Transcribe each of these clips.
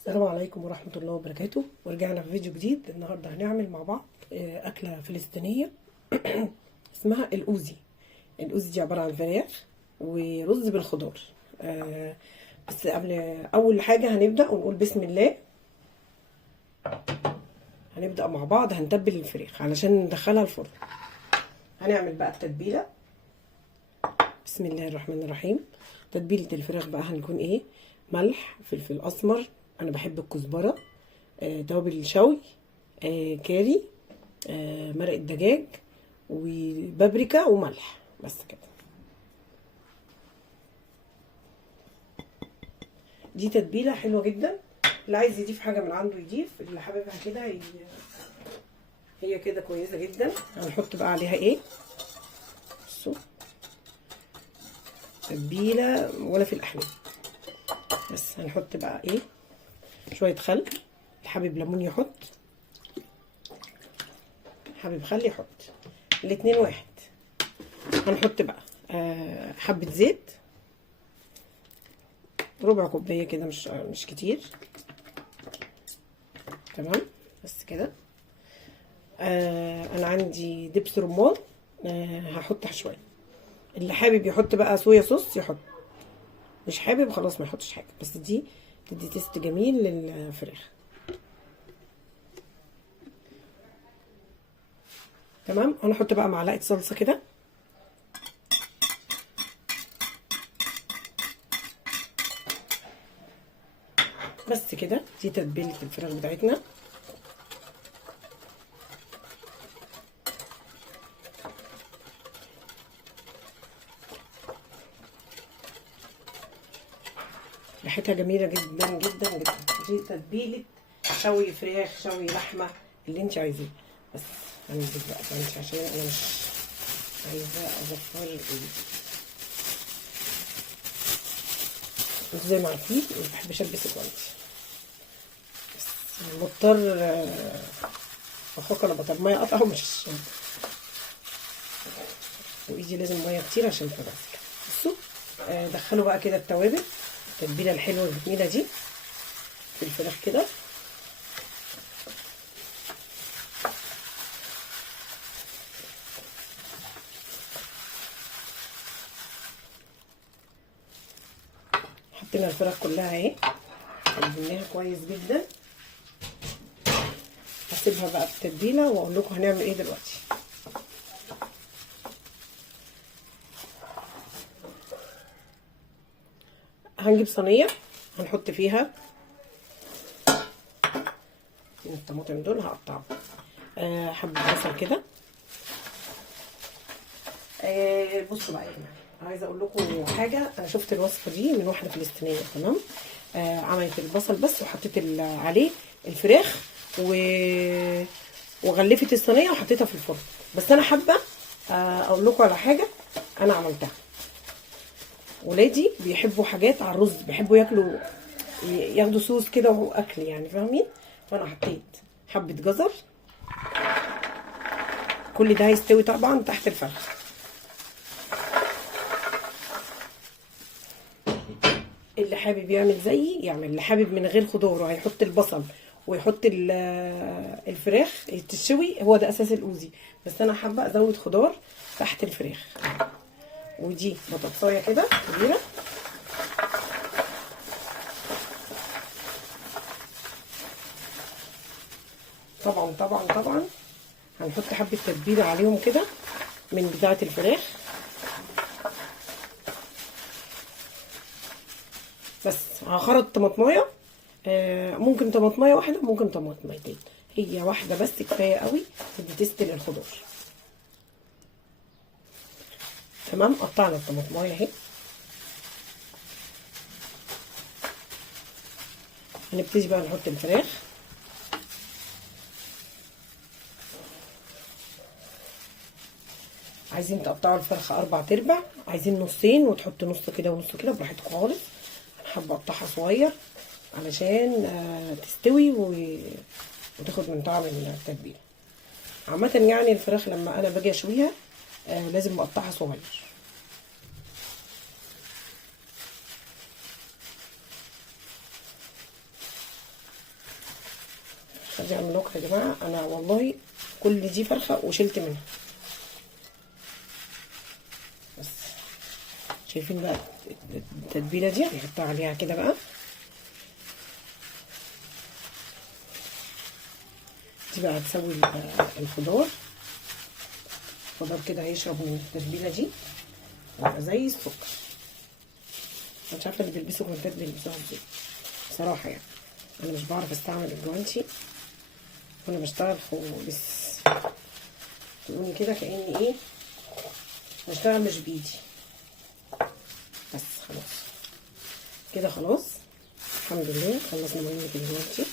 السلام عليكم ورحمة الله وبركاته، ورجعنا في فيديو جديد. النهاردة هنعمل مع بعض أكلة فلسطينية اسمها الأوزي. الأوزي دي عبارة عن فراخ ورز بالخضار. بس قبل أول حاجة هنبدأ ونقول بسم الله. هنبدأ مع بعض، هنتبل الفراخ علشان ندخلها الفرن. هنعمل بقى التتبيلة. بسم الله الرحمن الرحيم. تتبيلة الفراخ بقى هنكون ايه؟ ملح، فلفل اسمر، انا بحب الكزبره، توابل الشوي، كاري، مرق الدجاج، وبابريكا وملح، بس كده. دي تتبيله حلوه جدا، اللي عايز يضيف حاجه من عنده يضيف، اللي حاببها كده هي كده كويسه جدا. هنحط بقى عليها ايه؟ بصوا، تتبيله ولا في الاحلام. بس هنحط بقى ايه؟ شويه خل، اللي حابب ليمون يحط، حابب خل يحط، الاتنين واحد. هنحط بقى حبه زيت، ربع كوبايه كده، مش كتير. تمام، بس كده. انا عندي دبس رمان، هحط شويه. اللي حابب يحط بقى صويا صوص يحط، مش حابب خلاص ما يحطش حاجه. بس دي تدي تيست جميل للفراخ. تمام، هنحط بقى معلقه صلصه كده. بس كده، دي تتبيله الفراخ بتاعتنا. ريحتها جميله جدا جدا جدا. دي تتبيله شوي فراخ، شوي لحمه، اللي انت عايزاه. بس هنزل بقى انت، عشان انا مش عايزه ازفر ايدي. انتوا زي ما عارفين ما بحبش البس جوانتي، بس مضطر. اخوك انا بطل ميه قطعه ومش وايدي لازم ميه كتير عشان تغسل. بصوا، دخلوا بقى كده التوابل، التتبيله الحلوه الجميله دي في الفراخ كده. حطينا الفراخ كلها اهي، قلبناها كويس جدا. هسيبها بقى في التتبيله واقول لكم هنعمل ايه دلوقتي. هنجيب صينيه، هنحط فيها من الطماطم دول، هقطعهم حبه بصل كده. بصوا بقى يا جماعه، عايزه اقول لكم حاجه. انا شفت الوصفه دي من واحده فلسطينيه، تمام. عملت البصل بس، وحطيت عليه الفراخ وغلفت الصينيه وحطيتها في الفرن. بس انا حابه اقول لكم على حاجه انا عملتها. ولادي بيحبوا حاجات على الرز، بيحبوا ياخدوا صوص كده واكل، يعني فاهمين. فانا حطيت حبه جزر. كل ده هيستوي طبعا تحت الفرخ. اللي حابب يعمل زيي يعمل، اللي حابب من غير خضار وهيحط البصل ويحط الفراخ تتشوي، هو ده اساس الاوزي. بس انا حابه ازود خضار تحت الفراخ. ودي بطاطسايه كده كبيره. طبعا طبعا طبعا هنحط حبه تتبيله عليهم كده من بتاعه الفراخ. بس هخرط طماطمايه، ممكن طماطمايه واحده، ممكن طماطميتين، هي واحده بس كفايه قوي تدي تيست للخضار. تمام، قطعنا الطماطمايه اهي. هنبتدي بقى نحط الفراخ. عايزين تقطعوا الفرخه 4/4، عايزين نصين وتحطوا نص كده ونص كده براحتكم خالص. انا حابه اقطعها صغير علشان تستوي وتاخد من طعم التتبيله. عامه يعني الفراخ لما انا باجي اشويها لازم اقطعها صغير. عايزه اعمل لكم يا جماعه، انا والله كل دي فرخه وشلت منها. بس شايفين بقى التتبيله دي هنحطها عليها كده بقى. دي بقى هتسوي الخضار كده هيشرب من التتبيله دي يبقى زي السكر. مش عارفه اللي بيلبسوا جوانتات بيلبسوها ازاي بصراحه، يعني انا مش بعرف استعمل الجوانتي وانا بشتغل خالص. تقولي كده كاني ايه بشتغل مش بايدي. بس خلاص كده، خلاص الحمد لله خلصنا مهمه الجوانتي.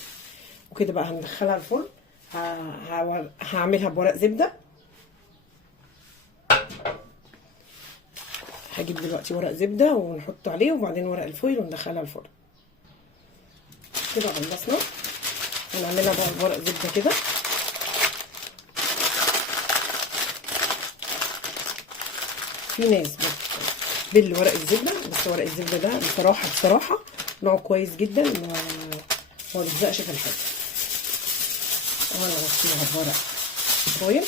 وكده بقى هندخلها الفرن. هعملها بورق زبده. هجيب دلوقتي ورق زبده ونحطه عليه، وبعدين ورق الفويل وندخلها الفرن. كده خلصنا. هنعملها بقى بورق زبده كده. في ناس بالورق الزبده، بس ورق الزبده ده بصراحه نوع كويس جدا، ما بيلزقش في الحاجه. وانا غسلها بورق فويل.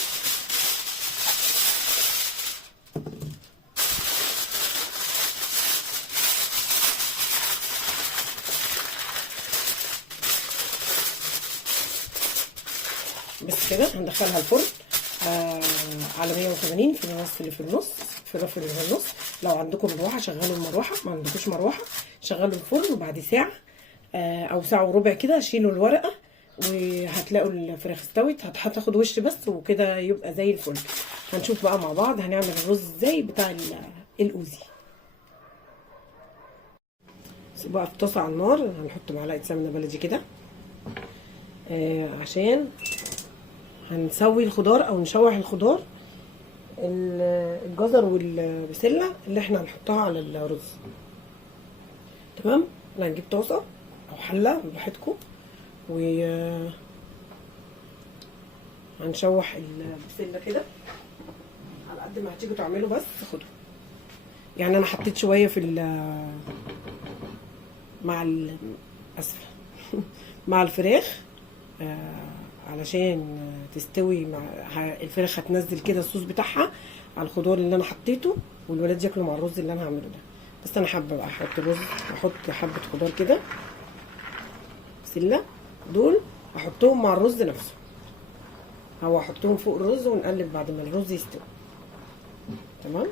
بس كده هندخلها الفرن على 180 في النص اللي في النص، في الرف اللي في النص. لو عندكم مروحه شغلوا المروحه، ما عندكوش مروحه شغلوا الفرن. وبعد ساعه او ساعه وربع كده شيلوا الورقه، وهتلاقوا الفراخ استوت. هتاخد وش بس وكده يبقى زي الفل. هنشوف بقى مع بعض هنعمل الرز ازاي بتاع الاوزي. بقى في طاسه على النار هنحط معلقه سمنه بلدي كده عشان هنسوي الخضار او نشوح الخضار، الجزر والبسله اللي احنا هنحطها على الرز. تمام. هنجيب طاسه او حله براحتكم، و هنشوح البسله كده على قد ما هتيجوا تعملوا. بس خدوا يعني انا حطيت شويه في اسفه مع الفراخ علشان تستوي. مع الفراخ هتنزل كده الصوص بتاعها على الخضار اللي انا حطيته، والولاد ياكلوا مع الرز اللي انا هعمله ده. بس انا حابه بقى احط رز، احط حبه خضار كده بسله، دول احطهم مع الرز نفسه. او احطهم فوق الرز ونقلب بعد ما الرز يستوي. تمام.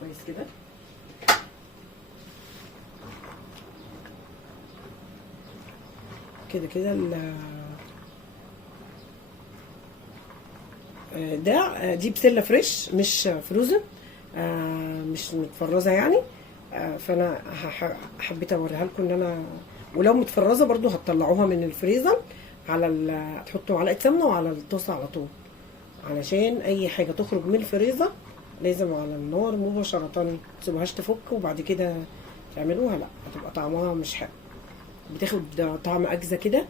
كويس كده. كده دي بسله فريش مش فروزن، مش متفرزه يعني. فانا حبيت اوريها لكم ان انا، ولو متفرزه برضو هتطلعوها من الفريزر على تحطوا معلقه سمنه وعلى الطاسه على طول، علشان اي حاجه تخرج من الفريزر لازم على النار مباشره. ما تسيبوهاش تفك وبعد كده تعملوها، لا هتبقى طعمها مش حلو، بتاخد طعم اجزه كده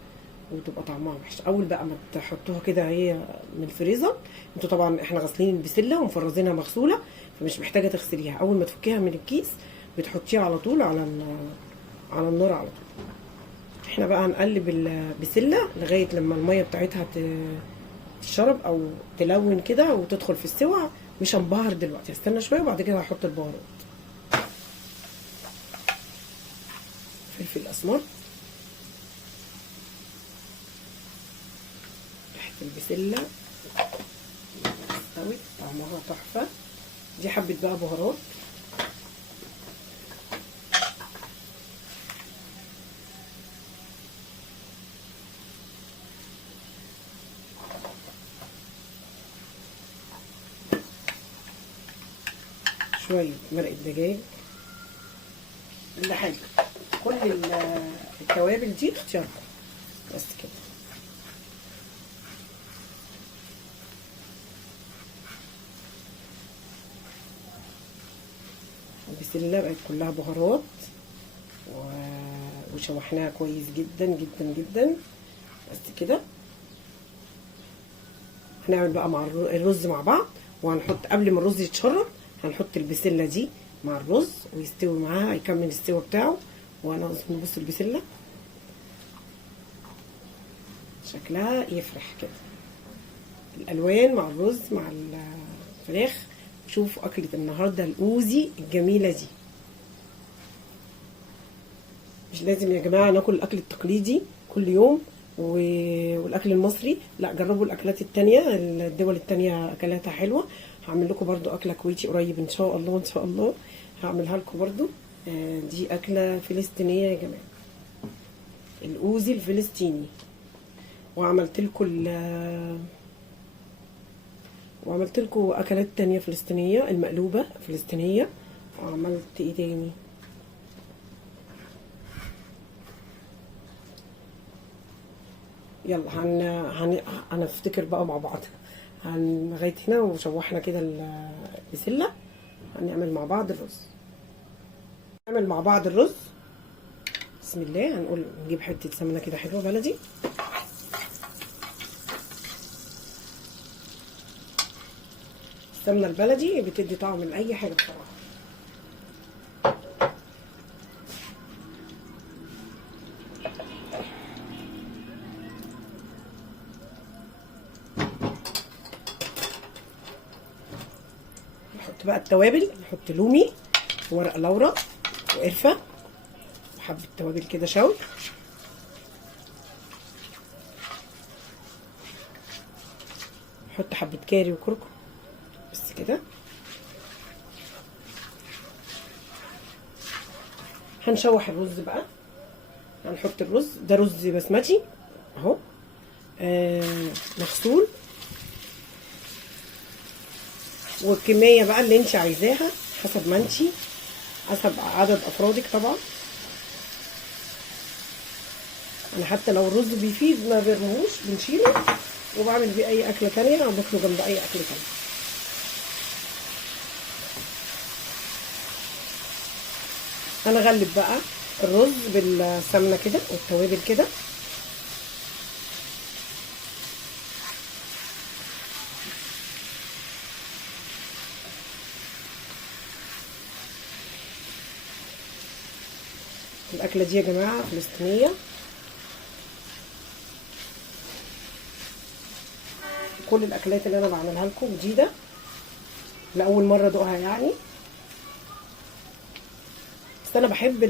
وتبقى طعمها وحش. اول بقى ما تحطوها كده هي من الفريزر، انتوا طبعا احنا غاسلين البسله ومفرزينها مغسوله فمش محتاجه تغسليها. اول ما تفكيها من الكيس بتحطيها على طول على النار على طول. احنا بقى هنقلب البسله لغايه لما الميه بتاعتها تشرب او تلون كده وتدخل في السوى. مش هنبهر دلوقتي، هستنى شويه وبعد كده هحط البهارات. فلفل اسمر، ريحه البسله استوت طعمها تحفه. دي حبه بقى بهارات، شويه مرقه دجاج، اللي حاجه. كل التوابل دي اختياركم بس كده. البسله بقت كلها بهارات وشوحناها كويس جدا جدا جدا. بس كده هنعمل بقى مع الرز مع بعض، وهنحط قبل ما الرز يتشرب هنحط البسله دي مع الرز ويستوي معاها، يكمل السوا بتاعه وانا نبص البسله شكلها يفرح كده، الالوان مع الرز مع الفراخ. شوفوا اكله النهارده الاوزي الجميله دي. مش لازم يا جماعه ناكل الاكل التقليدي كل يوم والاكل المصري، لا جربوا الاكلات التانية، الدول التانية اكلاتها حلوه. هعمل لكم برضو اكله كويتي قريب ان شاء الله، ان شاء الله هعملها لكم برضو. دي اكله فلسطينيه يا جماعه، الاوزي الفلسطيني. وعملت لكم اكلات تانية فلسطينيه، المقلوبه فلسطينيه. وعملت ايه تاني؟ يلا هنفتكر بقى مع بعض. لغايه هنا وشوحنا كده البسله. هنعمل مع بعض الرز. نعمل مع بعض الرز. بسم الله. هنقول نجيب حته سمنه كده حلوه بلدي. السمنه البلدي بتدي طعم من اي حاجه بصراحه. نحط بقى التوابل، نحط لومي وورق لورا وقرفه وحبه توابل كده شوي. نحط حبه كاري وكركم بس كده. هنشوح الرز بقى. هنحط الرز ده رز بسمتي اهو، مغسول. والكميه بقى اللي انت عايزاها حسب ما انت، حسب عدد افرادك طبعا. انا حتى لو الرز بيفيد ما برموش بنشيله وبعمل بيه اي اكله تانية او باكله جنب اي اكله تانية. هنغلب بقى الرز بالسمنه كده والتوابل كده. الاكله دي يا جماعه فلسطينيه، كل الاكلات اللي انا بعملها لكم جديده لاول مره ادوقها يعني. بس انا بحب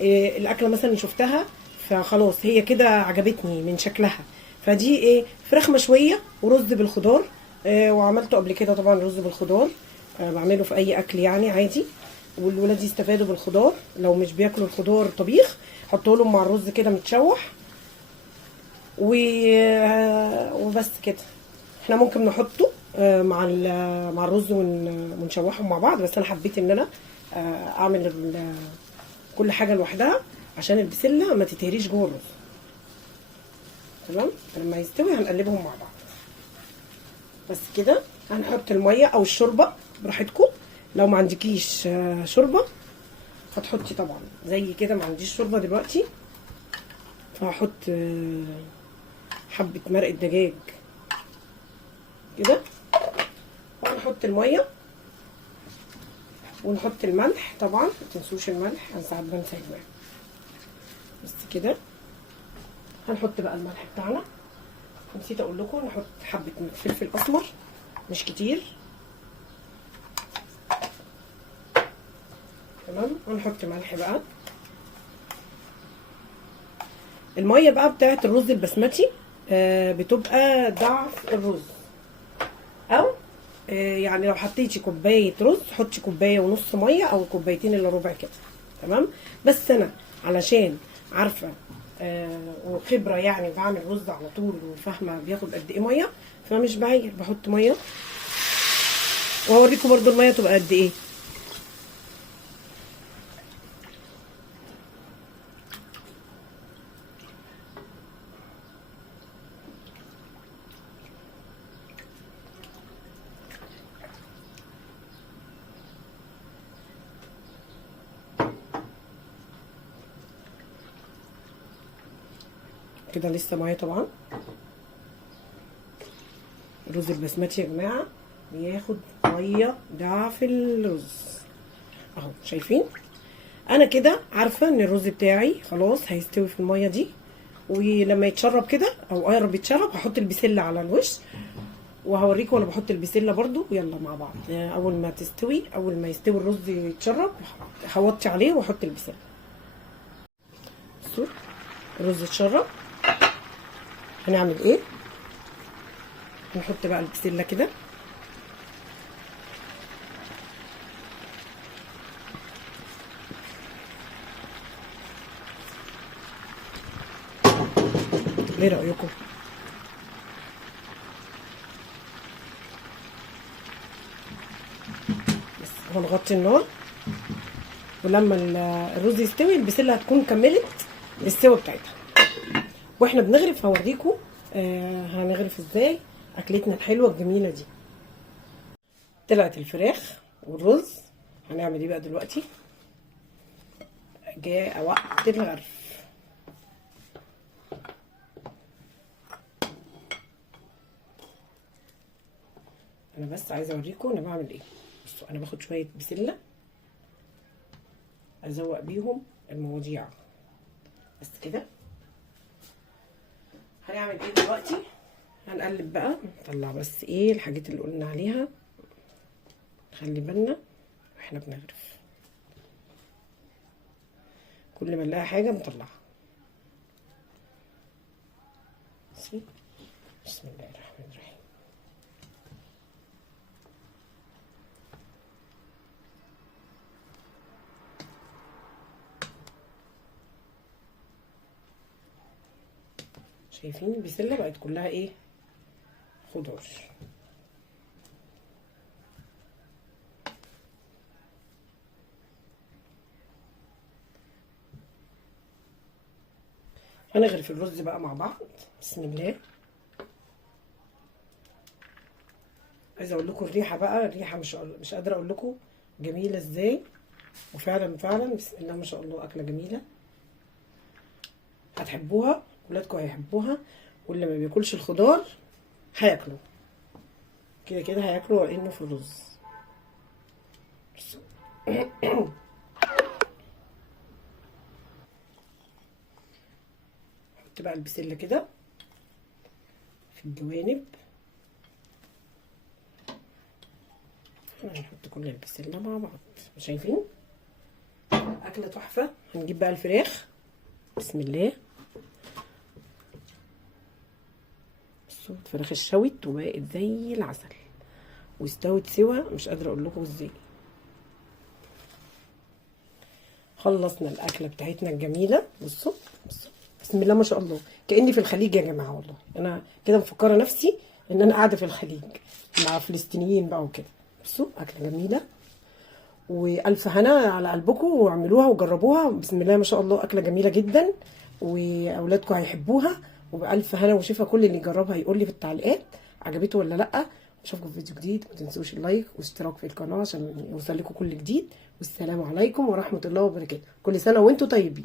الاكله مثلا شفتها فخلاص هي كده عجبتني من شكلها. فدي ايه؟ فراخ مشويه ورز بالخضار. وعملته قبل كده طبعا رز بالخضار. بعمله في اي اكل يعني عادي، والولاد يستفادوا بالخضار. لو مش بياكلوا الخضار طبيخ حطوا لهم مع الرز كده متشوح وبس كده. احنا ممكن نحطه مع الرز ونشوحهم مع بعض، بس انا حبيت ان انا اعمل كل حاجه لوحدها عشان البسله ما تتهريش جوه الرز. تمام. لما يستوي هنقلبهم مع بعض بس كده. هنحط الميه او الشوربه براحتكم. لو ما عندكيش شوربه هتحطي طبعا زي كده. ما عنديش شوربه دلوقتي فهحط حبه مرقه دجاج كده. وهنحط الميه ونحط الملح طبعا، ما تنسوش الملح، انا ساعات بنسى الملح بس كده. هنحط بقى الملح بتاعنا. نسيت اقول لكم نحط حبه فلفل اسمر مش كتير. تمام. ونحط ملح بقى. الميه بقى بتاعت الرز البسمتي بتبقى ضعف الرز، او يعني لو حطيتي كوبايه رز حطي كوبايه ونص ميه او كوبايتين الا ربع كده. تمام. بس انا علشان عارفه وخبره يعني بعمل رز على طول وفاهمه بياخد قد ايه ميه، فمش بعير بحط ميه. وهوريكم برضو الميه تبقى قد ايه. كده لسه ميه طبعا. الرز البسمتي يا جماعه بياخد ميه ضعف الرز اهو، شايفين؟ انا كده عارفه ان الرز بتاعي خلاص هيستوي في الميه دي، ولما يتشرب كده او قرب يتشرب هحط البسله على الوش، وهوريكم وانا بحط البسله برضو. يلا مع بعض. اول ما تستوي، اول ما يستوي الرز يتشرب هوطي عليه واحط البسله. بصوا الرز اتشرب، هنعمل ايه؟ نحط بقى البسله كده، ايه رايكم؟ بس هنغطي النار، ولما الرز يستوي البسله هتكون كملت السوا بتاعتها. واحنا بنغرف هوريكم هنغرف ازاي اكلتنا الحلوه الجميله دي. طلعت الفراخ والرز، هنعمل ايه بقى دلوقتي؟ جاء وقت الغرف. انا بس عايزه اوريكم انا بعمل ايه. بصوا انا باخد شويه بسله ازوق بيهم المواضيع بس كده. هنعمل ايه دلوقتي؟ هنقلب بقى، نطلع بس ايه الحاجات اللي قلنا عليها، خلي بالنا واحنا بنغرف، كل ما نلاقي حاجه نطلعها. بسم الله الرحمن الرحيم. شايفين البسله بقت كلها ايه؟ خضار. هنغرف الرز بقى مع بعض. بسم الله. عايزه اقول لكم الريحه بقى، الريحه مش قادره اقول لكم جميله ازاي، وفعلا فعلا بسم الله ما شاء الله اكله جميله. هتحبوها، ولادكم هيحبوها، واللي ما بياكلش الخضار هياكله كده كده، هياكلوا لانه في الرز. حط بقى البسله كده في الجوانب، هنحط كل البسله مع بعض. شايفين اكله تحفه. هنجيب بقى الفراخ. بسم الله. بصوا الفراخ اشتوت وبقت زي العسل، واستوت سوا مش قادره اقول لكم ازاي. خلصنا الاكله بتاعتنا الجميله. بصوا بسم الله ما شاء الله، كاني في الخليج يا جماعه. والله انا كده مفكره نفسي ان انا قاعده في الخليج مع فلسطينيين بقى وكده. بصوا اكله جميله، والف هنا على قلبكم، واعملوها وجربوها. بسم الله ما شاء الله اكله جميله جدا، واولادكم هيحبوها. وبالف هنا وشفا كل اللي يجربها يقول لي في التعليقات عجبته ولا لا. اشوفكم في فيديو جديد، ما تنسوش اللايك والاشتراك في القناه عشان يوصل لكم كل جديد. والسلام عليكم ورحمه الله وبركاته. كل سنه وانتم طيبين.